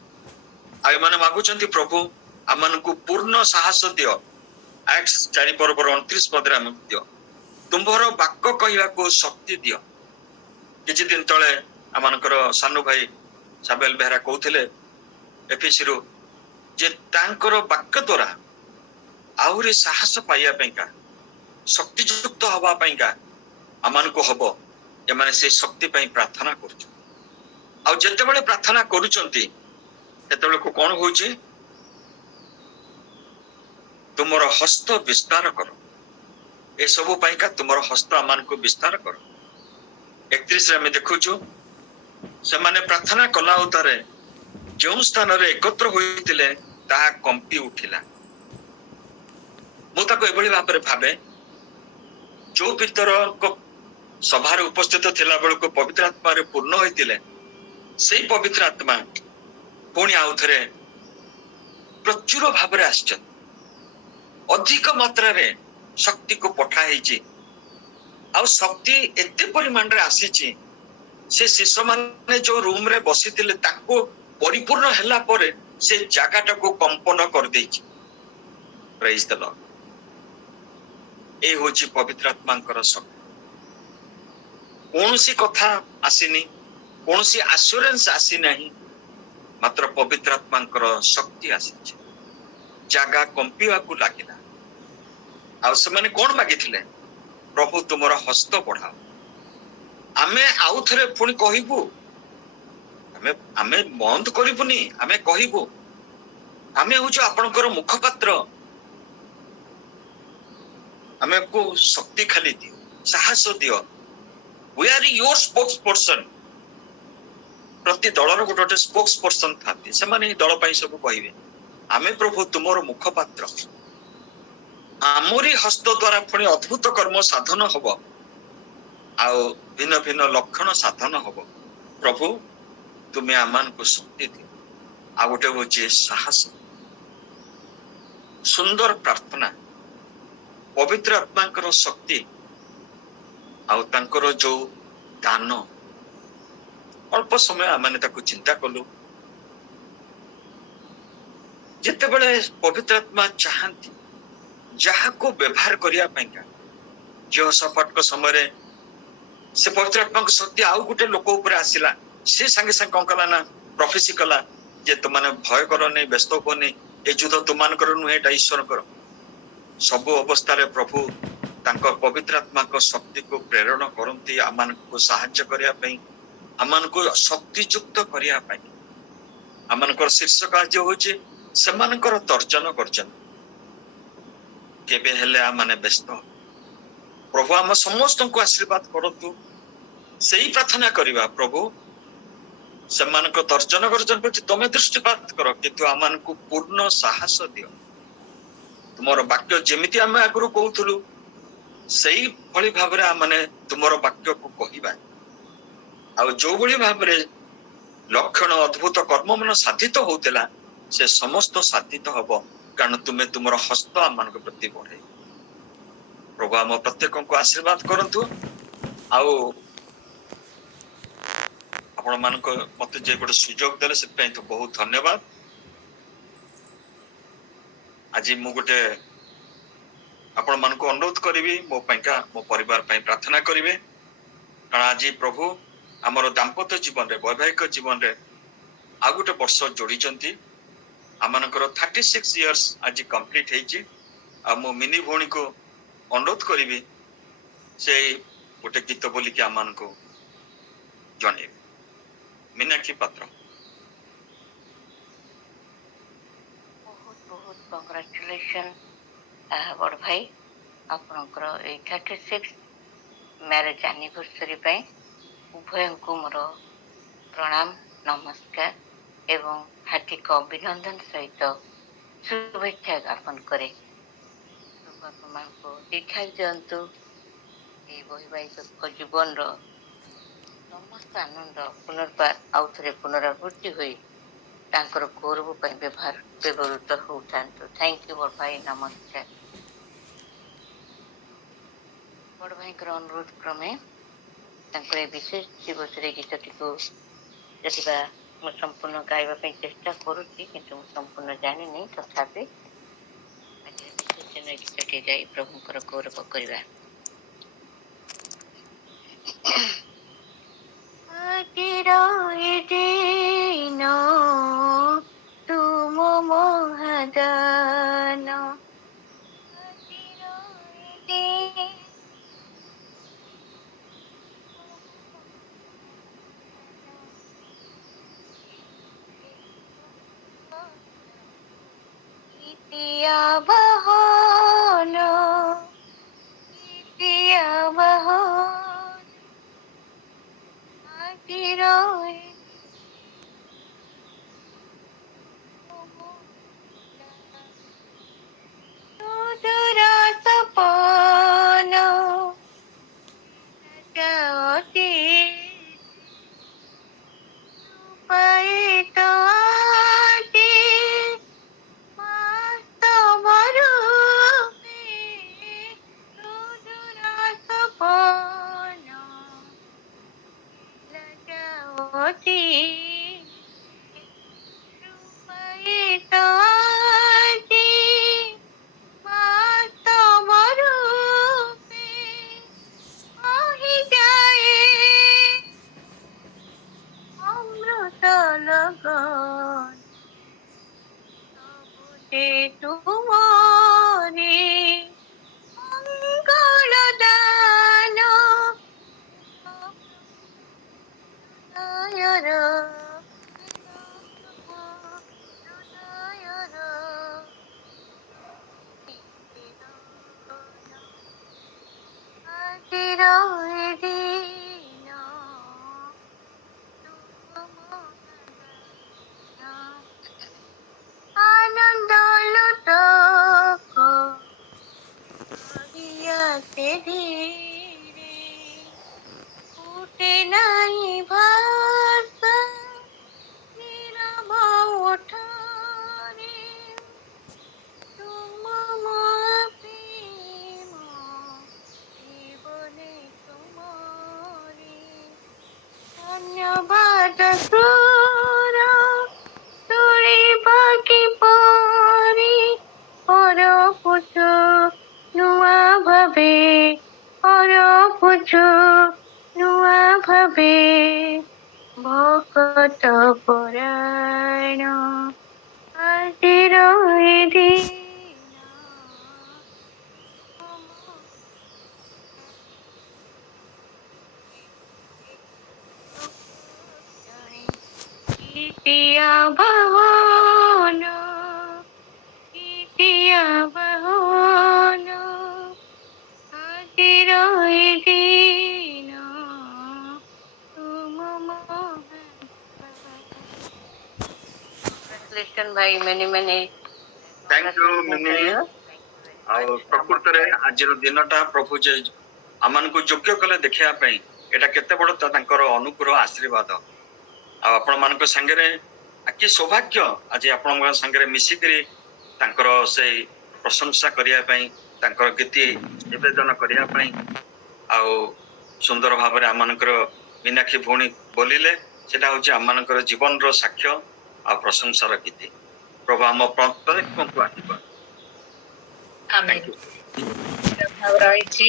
ଆଉ ଏମାନେ ମାଗୁଛନ୍ତି ପ୍ରଭୁ ଆମମାନଙ୍କୁ ପୂର୍ଣ୍ଣ ସାହସ ଦିଅ। ଆକ୍ଟସ 4:29 ପଦରେ ଆମକୁ ଦିଅ, ତୁମ୍ଭର ବାକ୍ୟ କହିବାକୁ ଶକ୍ତି ଦିଅ। କିଛି ଦିନ ତଳେ ଆମମାନଙ୍କର ସାନୁ ଭାଇ ସାବେଲ ବେହେରା କହୁଥିଲେ ଏଫିସିରୁ ଯେ ତାଙ୍କର ବାକ୍ୟ ଦ୍ୱାରା ଆହୁରି ସାହସ ପାଇବା ପାଇଁକା, ଶକ୍ତିଯୁକ୍ତ ହବା ପାଇଁକା ଆମମାନଙ୍କୁ ହବ। ଏମାନେ ସେ ଶକ୍ତି ପାଇଁ ପ୍ରାର୍ଥନା କରୁଛନ୍ତି। ଆଉ ଯେତେବେଳେ ପ୍ରାର୍ଥନା କରୁଛନ୍ତି ସେତେବେଳକୁ କଣ ହଉଛି, ତୁମର ହସ୍ତ ବିସ୍ତାର କର। ଏସବୁ ପାଇଁକା ତୁମର ହସ୍ତ ଆମମାନଙ୍କୁ ବିସ୍ତାର କର। 31 ଆମେ ଦେଖୁଛୁ ସେମାନେ ପ୍ରାର୍ଥନା କଲା ଉତ୍ତାରେ ଯେଉଁ ସ୍ଥାନରେ ଏକତ୍ର ହୋଇଥିଲେ ତାହା କମ୍ପି ଉଠିଲା। ମୁଁ ତାକୁ ଏଭଳି ଭାବରେ ଭାବେ, ଯୋଉ ପିତରଙ୍କ ସଭାରେ ଉପସ୍ଥିତ ଥିଲା ବେଳକୁ ପବିତ୍ର ଆତ୍ମାରେ ପୂର୍ଣ୍ଣ ହୋଇଥିଲେ, ସେଇ ପବିତ୍ର ଆତ୍ମା ପୁଣି ଆଉ ଥରେ ପ୍ରଚୁର ଭାବରେ ଆସିଛନ୍ତି। ଅଧିକ ମାତ୍ରାରେ ଶକ୍ତିକୁ ପଠା ହେଇଛି। ଆଉ ଶକ୍ତି ଏତେ ପରିମାଣରେ ଆସିଛି, ସେ ଶିଷ୍ୟମାନେ ଯୋଉ ରୁମରେ ବସିଥିଲେ ତାକୁ ପରିପୂର୍ଣ୍ଣ ହେଲା ପରେ ସେ ଜାଗାଟାକୁ କମ୍ପନ କରିଦେଇଛି। ପ୍ରେଜ୍ ଦ ଲର୍ଡ। ଏ ହଉଛି ପବିତ୍ର ଆତ୍ମାଙ୍କର ଶକ୍ତି। କୌଣସି କଥା ଆସିନି, କୌଣସି ଆସ୍ୟୁରାନ୍ସ ଆସିନାହିଁ, ମାତ୍ର ପବିତ୍ର ଆତ୍ମାଙ୍କର ଶକ୍ତି ଆସିଛି। ଜାଗା କମ୍ପିବାକୁ ଲାଗିଲା। ଆଉ ସେମାନେ କଣ ମାଗିଥିଲେ? ପ୍ରଭୁ ତୁମର ହସ୍ତ ବଢାଅ। ଆମେ ଆଉ ଥରେ ପୁଣି କହିବୁ, ଆମେ ବନ୍ଦ କରିବୁନି, ଆମେ କହିବୁ ଆମେ ହଉଛୁ ଆପଣଙ୍କର ମୁଖପାତ୍ର, ଆମକୁ ଶକ୍ତି ଖାଲି ଦିଅ, ସାହସ ଦିଅ। We are your spokesperson. ପ୍ରତି ଦଳର ଗୋଟେ ଗୋଟେ ସ୍ପୋକ୍ସ ପର୍ସନ ଥାନ୍ତି, ସେମାନେ ଏହି ଦଳ ପାଇଁ ସବୁ କହିବେ ଆମେ ପ୍ରଭୁ ତୁମର ମୁଖପାତ୍ର। ଆମରି ହସ୍ତ ଦ୍ୱାରା ପୁଣି ଅଦ୍ଭୁତ କର୍ମ ସାଧନ ହବ, ଆଉ ଭିନ୍ନ ଭିନ୍ନ ଲକ୍ଷଣ ସାଧନ ହବ। ପ୍ରଭୁ ତୁମେ ଆମମାନଙ୍କୁ ଶକ୍ତି ଦିଅ। ଆଉ ଗୋଟେ ହଉଛି ସାହସ। ସୁନ୍ଦର ପ୍ରାର୍ଥନା, ପବିତ୍ର ଆତ୍ମାଙ୍କର ଶକ୍ତି ଆଉ ତାଙ୍କର ଯୋଉ ଦାନ। ଅଳ୍ପ ସମୟ ଆମେ ତାକୁ ଚିନ୍ତା କଲୁ। ଯେତେବେଳେ ପବିତ୍ର ଆତ୍ମା ଚାହାନ୍ତି ଯାହାକୁ ବ୍ୟବହାର କରିବା ପାଇଁକା, ଯେହୋଶାଫାଟଙ୍କ ସମୟରେ ସେ ପବିତ୍ର ଆତ୍ମାଙ୍କ ଶକ୍ତି ଆଉ ଗୋଟେ ଲୋକ ଉପରେ ଆସିଲା। ସେ ସାଙ୍ଗେ ସାଙ୍ଗେ କଣ କଲା ନା ପ୍ରଫେସି କଲା ଯେ ତୁମାନେ ଭୟ କରନି, ବ୍ୟସ୍ତ ହୁଅନି, ଏ ଯୁଦ୍ଧ ତୁମାନଙ୍କର ନୁହେଁ, ଏଟା ଈଶ୍ୱରଙ୍କର। ସବୁ ଅବସ୍ଥାରେ ପ୍ରଭୁ ତାଙ୍କ ପବିତ୍ର ଆତ୍ମାଙ୍କ ଶକ୍ତିକୁ ପ୍ରେରଣ କରନ୍ତି ଆମମାନଙ୍କୁ ସାହାଯ୍ୟ କରିବା ପାଇଁ, ଆମମାନଙ୍କୁ ଶକ୍ତିଯୁକ୍ତ କରିବା ପାଇଁ। ଆମମାନଙ୍କର ଶୀର୍ଷ କାର୍ଯ୍ୟ ହଉଛି ସେମାନଙ୍କର ତର୍ଜନ କରିଛନ୍ତି। କେବେ ହେଲେ ଆମମାନେ ବ୍ୟସ୍ତ। ପ୍ରଭୁ ଆମ ସମସ୍ତଙ୍କୁ ଆଶୀର୍ବାଦ କରନ୍ତୁ, ସେଇ ପ୍ରାର୍ଥନା କରିବା। ପ୍ରଭୁ ସେମାନଙ୍କ ତର୍ଜନ ଗର୍ଜନ ପ୍ରତି ତମେ ଦୃଷ୍ଟିପାତ କର, କିନ୍ତୁ ଆମମାନଙ୍କୁ ପୂର୍ଣ୍ଣ ସାହସ ଦିଅ। ତୁମର ବାକ୍ୟ ଯେମିତି ଆମେ ଆଗରୁ କହୁଥିଲୁ, ସେଇ ଭଳି ଭାବରେ ଆମମାନେ ତୁମର ବାକ୍ୟକୁ କହିବା। ଆଉ ଯୋଉଭଳି ଭାବରେ ଲକ୍ଷଣ ଅଦ୍ଭୁତ କର୍ମମାନ ସାଧିତ ହଉଥିଲା, ସେ ସମସ୍ତ ସାଧିତ ହବ, କାରଣ ତୁମେ ତୁମର ହସ୍ତ ଆମମାନଙ୍କ ପ୍ରତି ବଢେଇ। ପ୍ରଭୁ ଆମ ପ୍ରତ୍ୟେକଙ୍କୁ ଆଶୀର୍ବାଦ କରନ୍ତୁ। ଆଉ ଆପଣ ମାନଙ୍କ ମତେ ଯେ ଗୋଟେ ସୁଯୋଗ ଦେଲେ ସେଥିପାଇଁ ତ ବହୁତ ଧନ୍ୟବାଦ। ଆଜି ମୁଁ ଗୋଟେ ଆପଣ ମାନଙ୍କୁ ଅନୁରୋଧ କରିବି, ମୋ ପାଇଁକା ମୋ ପରିବାର ପାଇଁ ପ୍ରାର୍ଥନା କରିବେ। କାରଣ ଆଜି ପ୍ରଭୁ ଆମର ଦାମ୍ପତ୍ୟ ଜୀବନରେ, ବୈବାହିକ ଜୀବନରେ ଆଉ ଗୋଟେ ବର୍ଷ ଯୋଡ଼ିଛନ୍ତି। ଆମମାନଙ୍କର 36 ଇୟର୍ସ ଆଜି କମ୍ପ୍ଲିଟ ହେଇଛି। ଆଉ ମୁଁ ମିନି ଭଉଣୀକୁ ଅନୁରୋଧ କରିବି, ସେ ଗୋଟେ ଗୀତ ବୋଲିକି ଆମମାନଙ୍କୁ ଜଣେଇବେ। मीनाक्षी पात्र। बहुत बहुत कंग्रेचुलेशन बड़ भाई, आपणकर 36 मैरिज एनिवर्सरी पे उभय को मोर प्रणाम नमस्कार एवं हार्दिक अभिनंदन सहित शुभेच्छा ज्ञापन करे। प्रभु मान को दीर्घायु दिंतु, ये वैवाहिक जीवन रो समस्त आनंद पुनर्बार आउ थे पुनरावृत्ति हुई तांकर गौरव पर व्यवहृत होता। थैंक यू बड़ भाई, नमस्कार। बड़ भाई अनुरोध क्रमे विशेष दिवस गीतटी को जदिबा मु संपूर्ण गाइबा चेष्टा करुच्ची, किंतु संपूर्ण जानी तथापि आज विशेष दिन गीतटी गाई प्रभुंकर गौरव करवा। तुम महादान भक्त परायण ଆଜିର ଏ ଦିନ पिया बहन पिया बहन आजिर ए दिन तुम ट्रांसलेशन भाई मैंने थैंक यू मिनी ଆଉ ପ୍ରକୃତରେ ଆଜିର ଦିନଟା ପ୍ରଭୁ ଯେ ଆମମାନଙ୍କୁ ଯୋଗ୍ୟ କଲେ ଦେଖିବା ପାଇଁ ଏଇଟା କେତେ ବଡ ତାଙ୍କର ଅନୁଗ୍ରହ ଆଶୀର୍ବାଦ। ଆଉ ଆପଣମାନଙ୍କ ସାଙ୍ଗରେ କି ସୌଭାଗ୍ୟ ଆଜି ଆପଣଙ୍କ ସାଙ୍ଗରେ ମିଶିକିରି ତାଙ୍କର ସେଇ ପ୍ରଶଂସା କରିବା ପାଇଁ ତାଙ୍କର ଗୀତି ନିବେଦନ କରିବା ପାଇଁ ଆଉ ସୁନ୍ଦର ଭାବରେ ଆମମାନଙ୍କର ମୀନାକ୍ଷୀ ଭଉଣୀ ବୋଲିଲେ ସେଟା ହଉଛି ଆମମାନଙ୍କର ଜୀବନର ସାକ୍ଷ୍ୟ ଆଉ ପ୍ରଶଂସାର ଗୀତି। ପ୍ରଭୁ ଆମ ପ୍ରତ୍ୟେକଙ୍କୁ ଆଶୀର୍ବାଦ। ରହିଛି